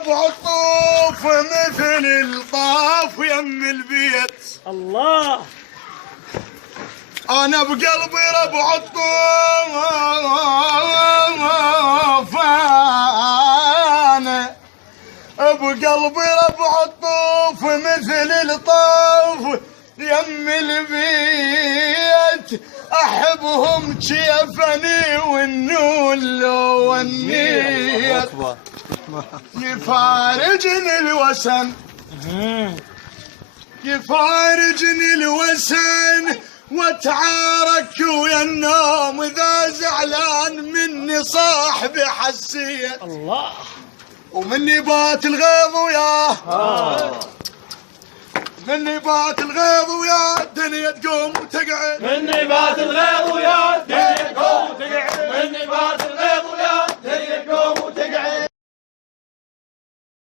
ربع الطوف مثل الطاف يم البيت. الله. انا بقلبي ربع الطوف، انا بقلبي ربع الطوف مثل الطوف يم البيت. احبهم كيفني والنول والنيت، يفارجني الوسن يفارجني الوسن واتعارك ويا النوم اذا زعلان مني صاحبي حسيت. الله. ومني بات الغيظ وياه، مني بات الغيظ ويا الدنيا تقوم وتقعد، مني بات الغيظ ويا الدنيا تقوم وتقعد، مني بات الغيظ ويا الدنيا تقوم وتقعد.